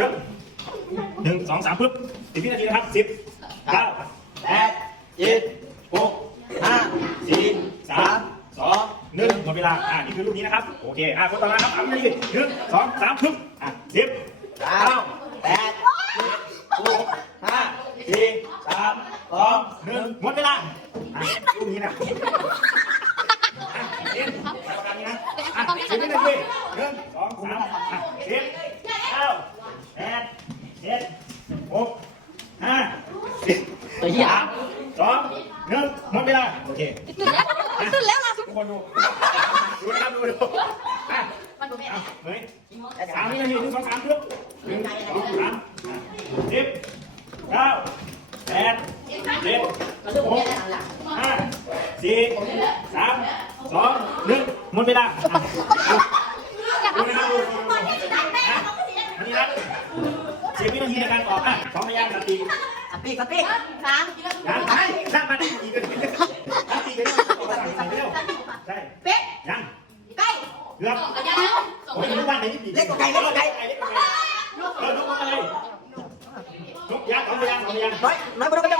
ปึ๊บหนึ่งสองสามปึ๊บสิบวินาทีนะครับสิบเก้าแปดเจ็ดหกห้าสี่สามสองหนึ่งหมดเวลา อ่า นี่คือรูปนี้นะครับ โอเค อ่าคนต่อมาครับสามวินาทีหนึ่งสองสามปึ๊บอะสิบเก้าแปดเจ็ดหกห้าสี่สามสองหนึ่งหมดเวลาอะรูปนี้นะอะเอ็นไปประกันนี้นะอะสิบวินาทีหนึ่งสองสามอะสิบเก้าแปดเจ็ด หกห้าสี่ตัวเหี้ย สามสองหนึ่งหมดเวลาโอเคตื่นแล้วตื่นแล้วล่ะทุกคนดูดูนะครับดูดูอะเอาเฮ้ยสามวินาทีหนึ่งสองสามปึ๊บหนึ่งสองสามอะสิบเก้าแปดเจ็ดหกห้าสี่สามสองหนึ่งหมดเวลาอะดูนะครับดูดูดูอะอันนี้นะ สิบวินาทีในการตอบอะสองพยางค์สติอะปีกกับปีกสามยังไม่สร้างมาได้อีกกันสามสี่กันตอบภาษาอังกฤษเร็วใช่เป๊ะยังใกล้เกือบยังโอ้ยลูกบ้านไหนที่ดีเล็กกว่าไก่เล็กกว่าไก่เล็กกว่าไก่เออลูกอะไรลูกยางสองพยางสองพยางน้อยน้อยกว่าน้อย